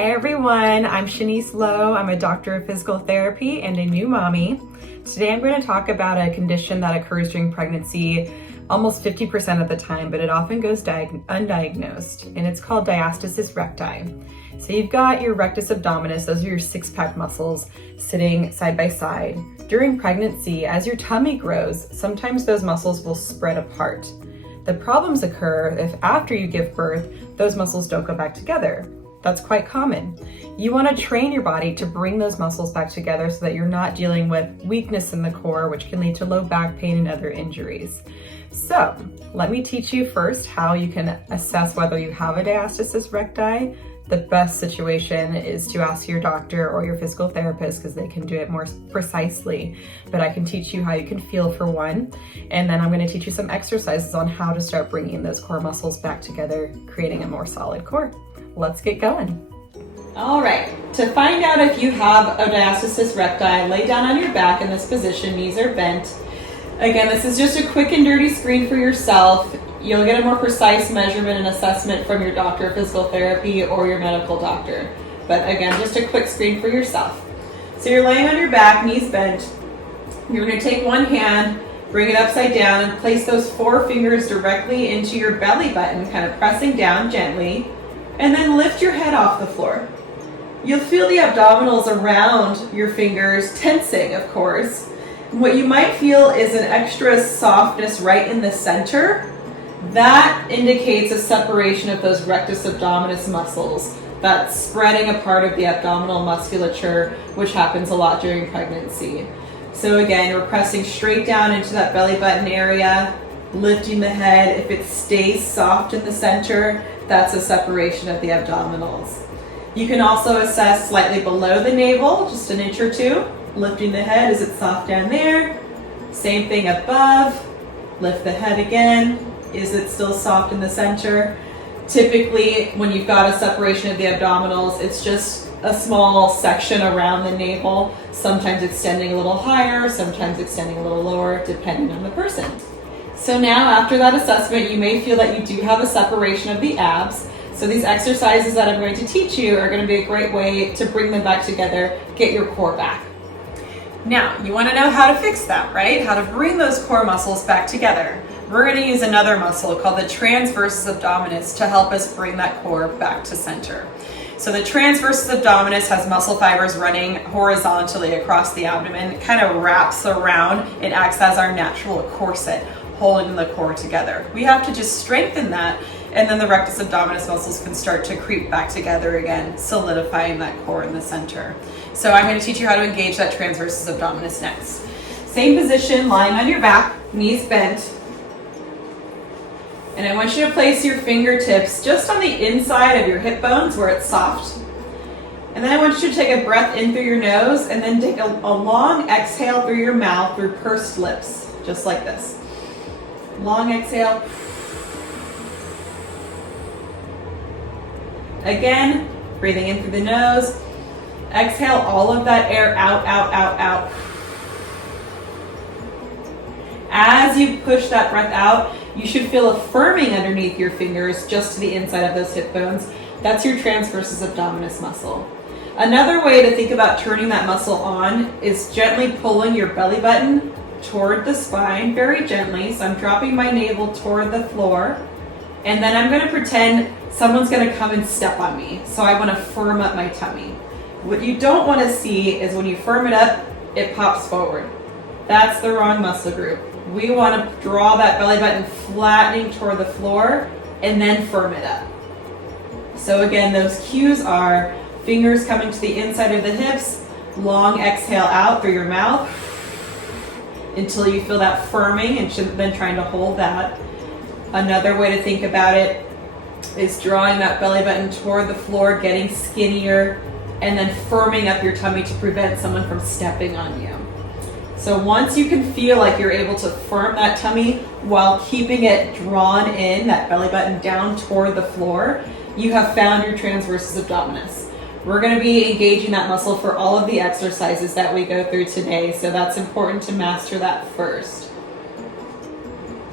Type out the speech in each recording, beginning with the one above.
Hi everyone, I'm Shanice Lowe. I'm a doctor of physical therapy and a new mommy. Today I'm going to talk about a condition that occurs during pregnancy almost 50% of the time, but it often goes undiagnosed, and it's called diastasis recti. So you've got your rectus abdominis, those are your six-pack muscles sitting side by side. During pregnancy, as your tummy grows, sometimes those muscles will spread apart. The problems occur if after you give birth, those muscles don't go back together. That's quite common. You want to train your body to bring those muscles back together so that you're not dealing with weakness in the core, which can lead to low back pain and other injuries. So let me teach you first how you can assess whether you have a diastasis recti. The best situation is to ask your doctor or your physical therapist because they can do it more precisely. But I can teach you how you can feel for one. And then I'm going to teach you some exercises on how to start bringing those core muscles back together, creating a more solid core. Let's get going. All right, to find out if you have a diastasis recti, lay down on your back in this position, knees are bent. Again, this is just a quick and dirty screen for yourself. You'll get a more precise measurement and assessment from your doctor of physical therapy or your medical doctor. But again, just a quick screen for yourself. So you're laying on your back, knees bent. You're going to take one hand, bring it upside down, and place those four fingers directly into your belly button, kind of pressing down gently, and then lift your head off the floor. You'll feel the abdominals around your fingers tensing, of course. What you might feel is an extra softness right in the center. That indicates a separation of those rectus abdominis muscles. That's spreading a part of the abdominal musculature, which happens a lot during pregnancy. So again, we're pressing straight down into that belly button area, lifting the head. If it stays soft in the center, that's a separation of the abdominals. You can also assess slightly below the navel, just an inch or two, lifting the head. Is it soft down there? Same thing above. Lift the head again. Is it still soft in the center? Typically, when you've got a separation of the abdominals, it's just a small section around the navel, sometimes extending a little higher, sometimes extending a little lower, depending on the person. So now, after that assessment, you may feel that you do have a separation of the abs. So these exercises that I'm going to teach you are going to be a great way to bring them back together, get your core back. Now, you want to know how to fix that, right? How to bring those core muscles back together. We're going to use another muscle called the transversus abdominis to help us bring that core back to center. So the transversus abdominis has muscle fibers running horizontally across the abdomen. It kind of wraps around. It acts as our natural corset, holding the core together. We have to just strengthen that, and then the rectus abdominis muscles can start to creep back together again, solidifying that core in the center. So I'm going to teach you how to engage that transversus abdominis next. Same position, lying on your back, knees bent. And I want you to place your fingertips just on the inside of your hip bones where it's soft. And then I want you to take a breath in through your nose and then take a long exhale through your mouth through pursed lips, just like this. Long exhale. Again, breathing in through the nose. Exhale all of that air out, out, out, out. As you push that breath out, you should feel a firming underneath your fingers just to the inside of those hip bones. That's your transversus abdominis muscle. Another way to think about turning that muscle on is gently pulling your belly button toward the spine, very gently. So I'm dropping my navel toward the floor, and then I'm going to pretend someone's going to come and step on me. So I want to firm up my tummy. What you don't want to see is when you firm it up, it pops forward. That's the wrong muscle group. We want to draw that belly button flattening toward the floor and then firm it up. So again, those cues are fingers coming to the inside of the hips, long exhale out through your mouth until you feel that firming, and then trying to hold that. Another way to think about it is drawing that belly button toward the floor, getting skinnier, and then firming up your tummy to prevent someone from stepping on you. So once you can feel like you're able to firm that tummy while keeping it drawn in, that belly button down toward the floor, you have found your transversus abdominis. We're going to be engaging that muscle for all of the exercises that we go through today, so that's important to master that first.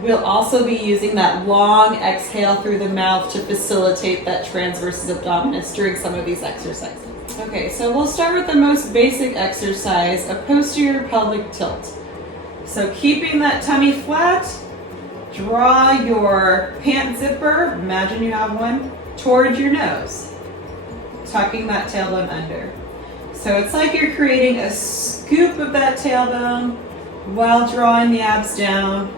We'll also be using that long exhale through the mouth to facilitate that transversus abdominis during some of these exercises. Okay, so we'll start with the most basic exercise, a posterior pelvic tilt. So keeping that tummy flat, draw your pant zipper, imagine you have one, towards your nose, tucking that tailbone under. So it's like you're creating a scoop of that tailbone while drawing the abs down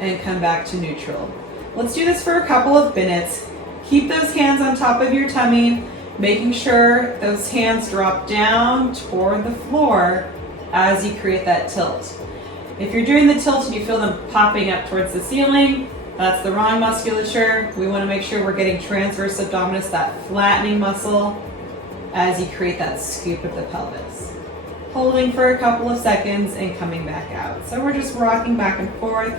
and come back to neutral. Let's do this for a couple of minutes. Keep those hands on top of your tummy, making sure those hands drop down toward the floor as you create that tilt. If you're doing the tilt and you feel them popping up towards the ceiling, that's the wrong musculature. We want to make sure we're getting transversus abdominis, that flattening muscle, as you create that scoop of the pelvis. Holding for a couple of seconds and coming back out. So we're just rocking back and forth,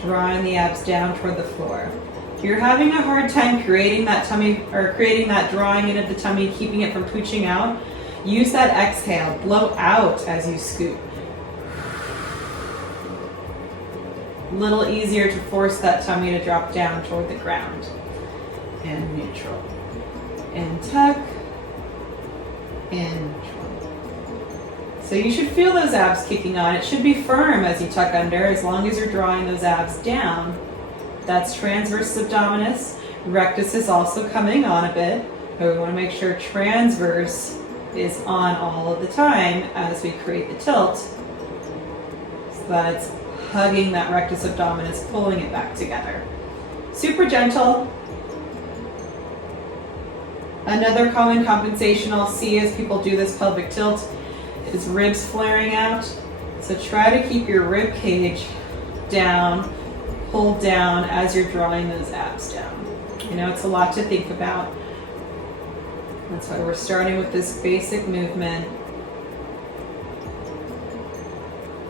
drawing the abs down toward the floor. If you're having a hard time creating that tummy, or creating that drawing in of the tummy, keeping it from twitching out, use that exhale, blow out as you scoop. A little easier to force that tummy to drop down toward the ground. And neutral. And tuck. And neutral. So you should feel those abs kicking on. It should be firm as you tuck under, as long as you're drawing those abs down. That's transversus abdominis. Rectus is also coming on a bit, but we want to make sure transverse is on all of the time as we create the tilt. So that's hugging that rectus abdominis, pulling it back together. Super gentle. Another common compensation I'll see as people do this pelvic tilt is ribs flaring out. So try to keep your rib cage down, pulled down as you're drawing those abs down. You know, it's a lot to think about. That's why we're starting with this basic movement.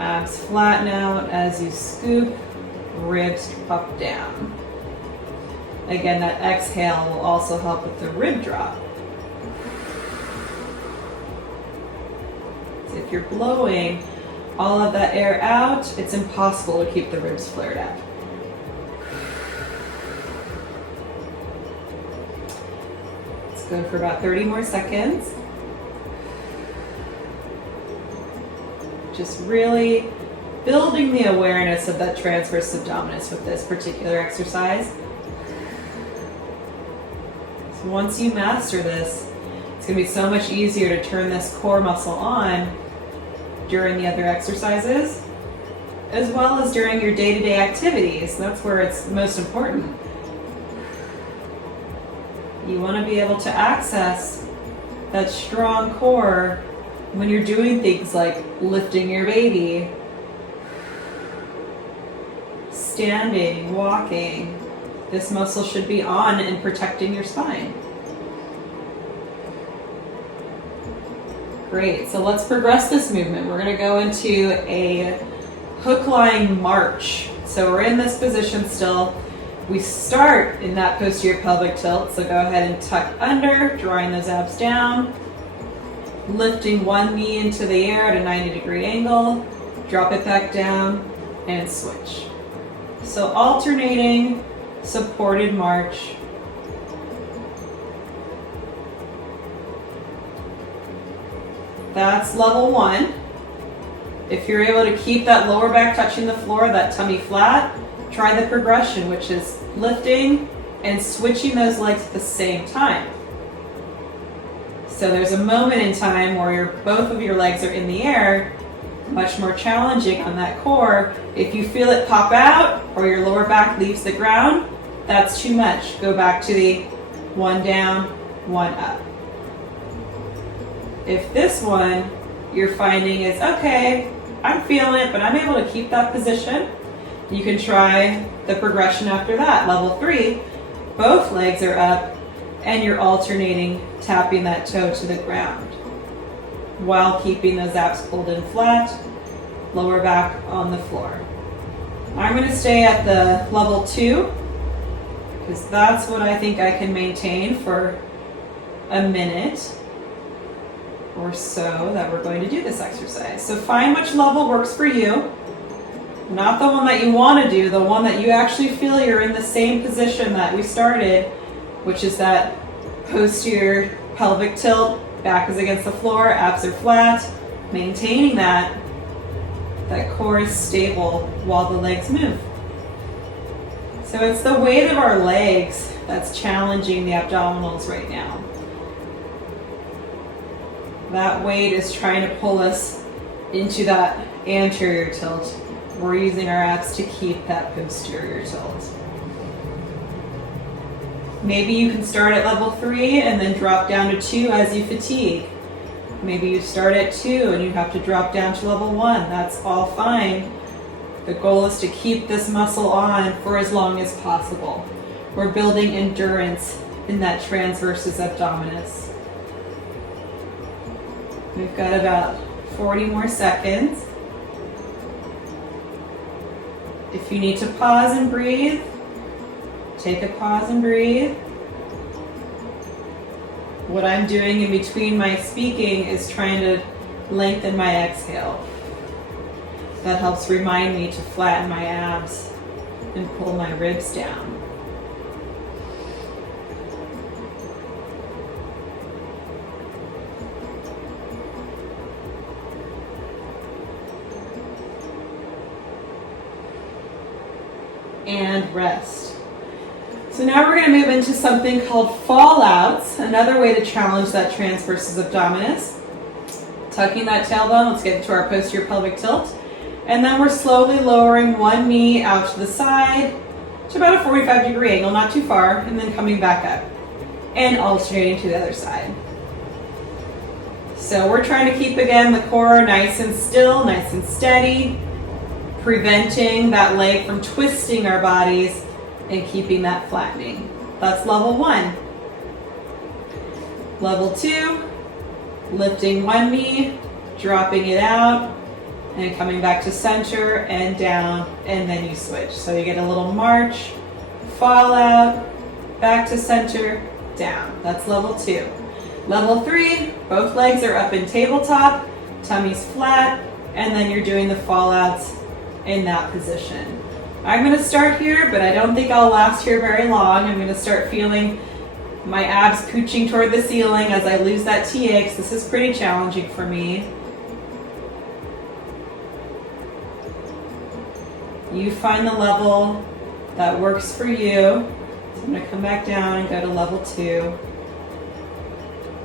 Abs flatten out as you scoop, ribs drop down. Again, that exhale will also help with the rib drop. So if you're blowing all of that air out, it's impossible to keep the ribs flared out. Let's go for about 30 more seconds. Just really building the awareness of that transversus abdominis with this particular exercise. So once you master this, it's going to be so much easier to turn this core muscle on during the other exercises, as well as during your day-to-day activities. That's where it's most important. You want to be able to access that strong core when you're doing things like lifting your baby, standing, walking. This muscle should be on and protecting your spine. Great, so let's progress this movement. We're gonna go into a hook line march. So we're in this position still. We start in that posterior pelvic tilt, so go ahead and tuck under, drawing those abs down. Lifting one knee into the air at a 90-degree angle, drop it back down, and switch. So alternating, supported march. That's level one. If you're able to keep that lower back touching the floor, that tummy flat, try the progression, which is lifting and switching those legs at the same time. So there's a moment in time where both of your legs are in the air, much more challenging on that core. If you feel it pop out or your lower back leaves the ground, that's too much. Go back to the one down, one up. If this one you're finding is, okay, I'm feeling it, but I'm able to keep that position, you can try the progression after that. Level 3, both legs are up and you're alternating, tapping that toe to the ground while keeping those abs pulled in flat, lower back on the floor. I'm going to stay at the level 2 because that's what I think I can maintain for a minute or so that we're going to do this exercise. So find which level works for you. Not the one that you want to do, the one that you actually feel you're in the same position that we started, which is that posterior pelvic tilt, back is against the floor, abs are flat, maintaining that core is stable while the legs move. So it's the weight of our legs that's challenging the abdominals right now. That weight is trying to pull us into that anterior tilt. We're using our abs to keep that posterior tilt. Maybe you can start at level 3 and then drop down to 2 as you fatigue. Maybe you start at 2 and you have to drop down to level 1. That's all fine. The goal is to keep this muscle on for as long as possible. We're building endurance in that transversus abdominis. We've got about 40 more seconds. If you need to pause and breathe, take a pause and breathe. What I'm doing in between my speaking is trying to lengthen my exhale. That helps remind me to flatten my abs and pull my ribs down. And rest. So now we're going to move into something called fallouts, another way to challenge that transversus abdominis. Tucking that tailbone, let's get into our posterior pelvic tilt. And then we're slowly lowering one knee out to the side to about a 45-degree angle, not too far, and then coming back up and alternating to the other side. So we're trying to keep, again, the core nice and still, nice and steady, preventing that leg from twisting our bodies and keeping that flattening. That's level 1. Level 2, lifting one knee, dropping it out, and coming back to center and down, and then you switch. So you get a little march, fall out, back to center, down. That's level 2. Level 3, both legs are up in tabletop, tummy's flat, and then you're doing the fallouts in that position. I'm going to start here, but I don't think I'll last here very long. I'm going to start feeling my abs pooching toward the ceiling as I lose that TA, because this is pretty challenging for me. You find the level that works for you. So I'm going to come back down and go to level 2.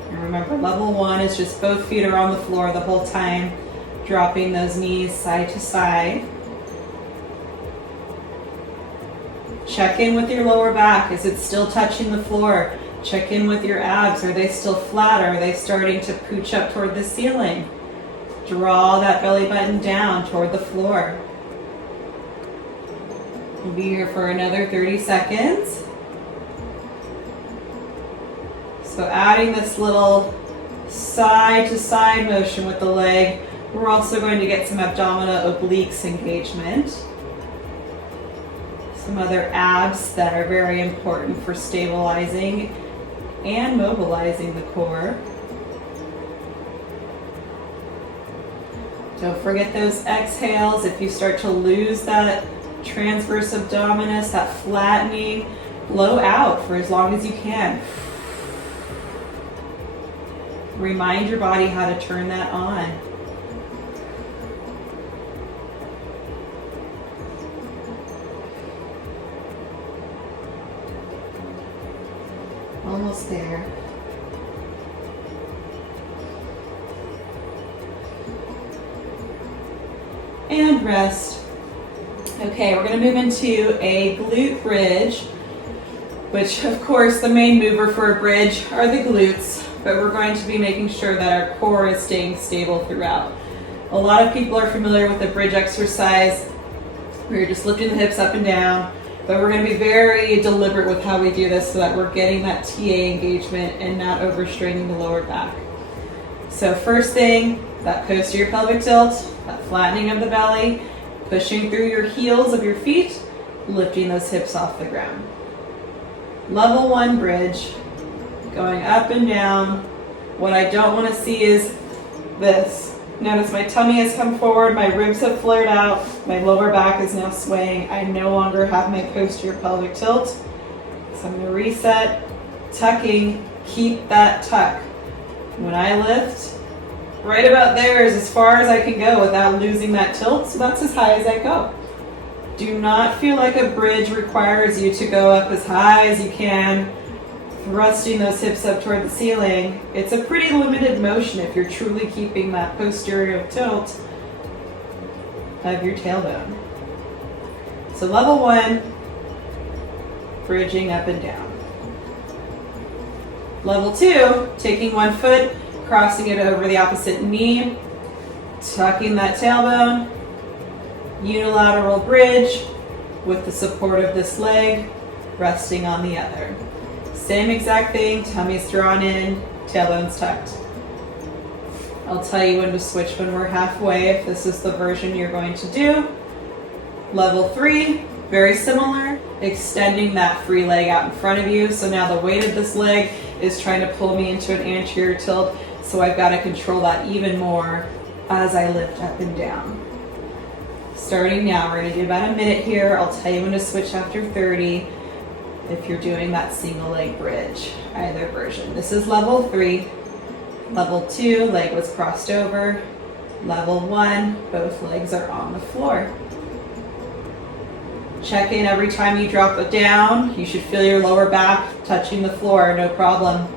And remember, level 1 is just both feet are on the floor the whole time, dropping those knees side to side. Check in with your lower back. Is it still touching the floor? Check in with your abs. Are they still flat? Or are they starting to pooch up toward the ceiling? Draw that belly button down toward the floor. We'll be here for another 30 seconds. So adding this little side to side motion with the leg, we're also going to get some abdominal obliques engagement. Some other abs that are very important for stabilizing and mobilizing the core. Don't forget those exhales. If you start to lose that transverse abdominis, that flattening, blow out for as long as you can. Remind your body how to turn that on. Almost there. And rest. Okay, we're going to move into a glute bridge, which of course the main mover for a bridge are the glutes, but we're going to be making sure that our core is staying stable throughout. A lot of people are familiar with the bridge exercise where you're just lifting the hips up and down, but we're going to be very deliberate with how we do this so that we're getting that TA engagement and not overstraining the lower back. So first thing, that posterior pelvic tilt, that flattening of the belly, pushing through your heels of your feet, lifting those hips off the ground. Level 1 bridge, going up and down. What I don't want to see is this. Notice my tummy has come forward, my ribs have flared out, my lower back is now swaying. I no longer have my posterior pelvic tilt. So I'm going to reset, tucking, keep that tuck. When I lift, right about there is as far as I can go without losing that tilt, so that's as high as I go. Do not feel like a bridge requires you to go up as high as you can, thrusting those hips up toward the ceiling. It's a pretty limited motion if you're truly keeping that posterior tilt of your tailbone. So level 1, bridging up and down. Level 2, taking one foot, crossing it over the opposite knee, tucking that tailbone, unilateral bridge with the support of this leg, resting on the other. Same exact thing, tummy's drawn in, tailbone's tucked. I'll tell you when to switch when we're halfway if this is the version you're going to do. Level 3, very similar, extending that free leg out in front of you. So now the weight of this leg is trying to pull me into an anterior tilt, so I've got to control that even more as I lift up and down. Starting now, we're going to do about a minute here. I'll tell you when to switch after 30 if you're doing that single leg bridge, either version. This is level 3. Level 2, leg was crossed over. Level 1, both legs are on the floor. Check in every time you drop it down. You should feel your lower back touching the floor, no problem.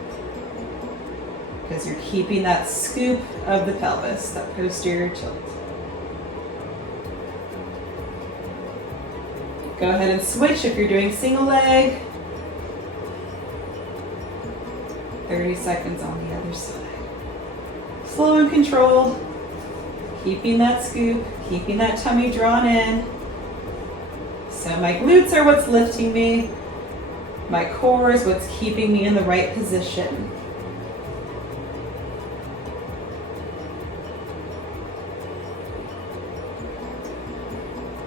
Because you're keeping that scoop of the pelvis, that posterior tilt. Go ahead and switch if you're doing single leg. 30 seconds on the other side. Slow and controlled. Keeping that scoop, keeping that tummy drawn in. So my glutes are what's lifting me. My core is what's keeping me in the right position.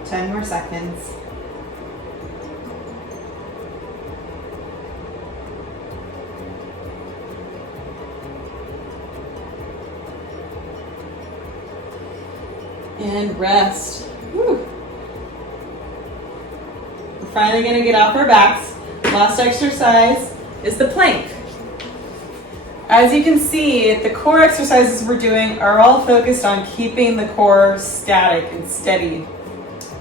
Ten more seconds. And rest. Whew. We're finally going to get off our backs. Last exercise is the plank. As you can see, the core exercises we're doing are all focused on keeping the core static and steady.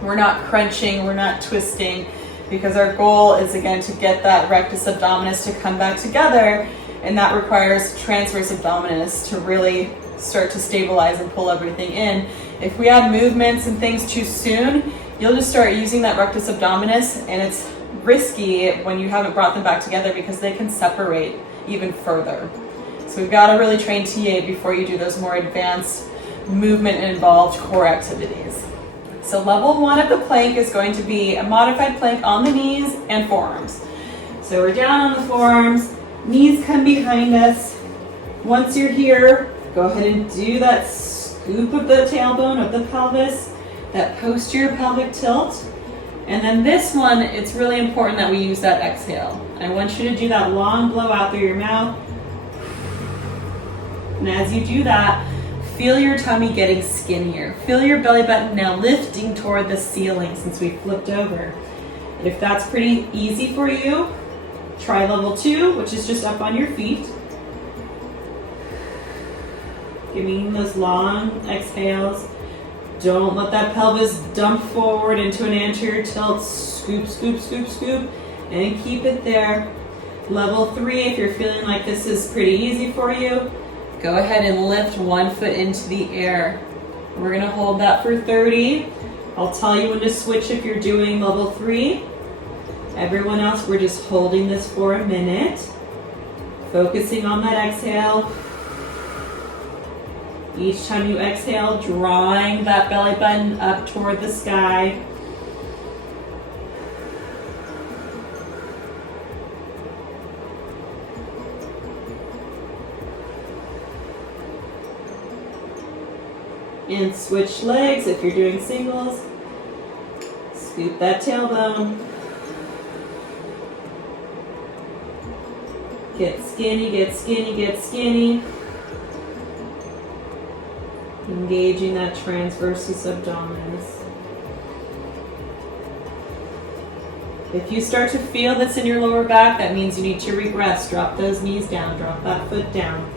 We're not crunching, we're not twisting, because our goal is again to get that rectus abdominis to come back together, and that requires transversus abdominis to really start to stabilize and pull everything in. If we add movements and things too soon, you'll just start using that rectus abdominis, and it's risky when you haven't brought them back together because they can separate even further. So we've got to really train TA before you do those more advanced movement and involved core activities. So level 1 of the plank is going to be a modified plank on the knees and forearms. So we're down on the forearms, knees come behind us. Once you're here, go ahead and do that scoop of the tailbone of the pelvis, that posterior pelvic tilt. And then this one, it's really important that we use that exhale. I want you to do that long blow out through your mouth. And as you do that, feel your tummy getting skinnier. Feel your belly button now lifting toward the ceiling since we flipped over. And if that's pretty easy for you, try level 2, which is just up on your feet. Giving those long exhales. Don't let that pelvis dump forward into an anterior tilt. Scoop, scoop, scoop, scoop, and keep it there. Level 3, if you're feeling like this is pretty easy for you, go ahead and lift one foot into the air. We're gonna hold that for 30. I'll tell you when to switch if you're doing level 3. Everyone else, we're just holding this for a minute. Focusing on that exhale. Each time you exhale, drawing that belly button up toward the sky. And switch legs if you're doing singles. Scoop that tailbone. Get skinny, get skinny, get skinny. Engaging that transversus abdominis. If you start to feel this in your lower back, that means you need to regress. Drop those knees down, drop that foot down.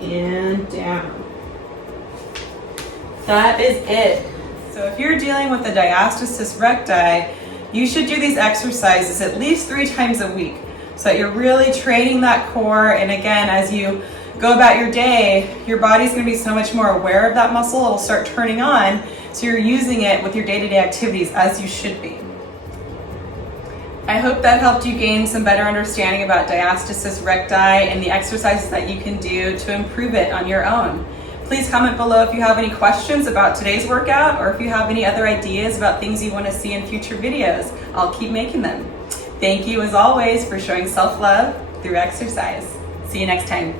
And down. That is it. So if you're dealing with the diastasis recti, you should do these exercises at least 3 times a week so that you're really training that core. And again, as you go about your day, your body's going to be so much more aware of that muscle. It will start turning on, so you're using it with your day-to-day activities as you should be. I hope that helped you gain some better understanding about diastasis recti and the exercises that you can do to improve it on your own. Please comment below if you have any questions about today's workout, or if you have any other ideas about things you want to see in future videos. I'll keep making them. Thank you as always for showing self-love through exercise. See you next time.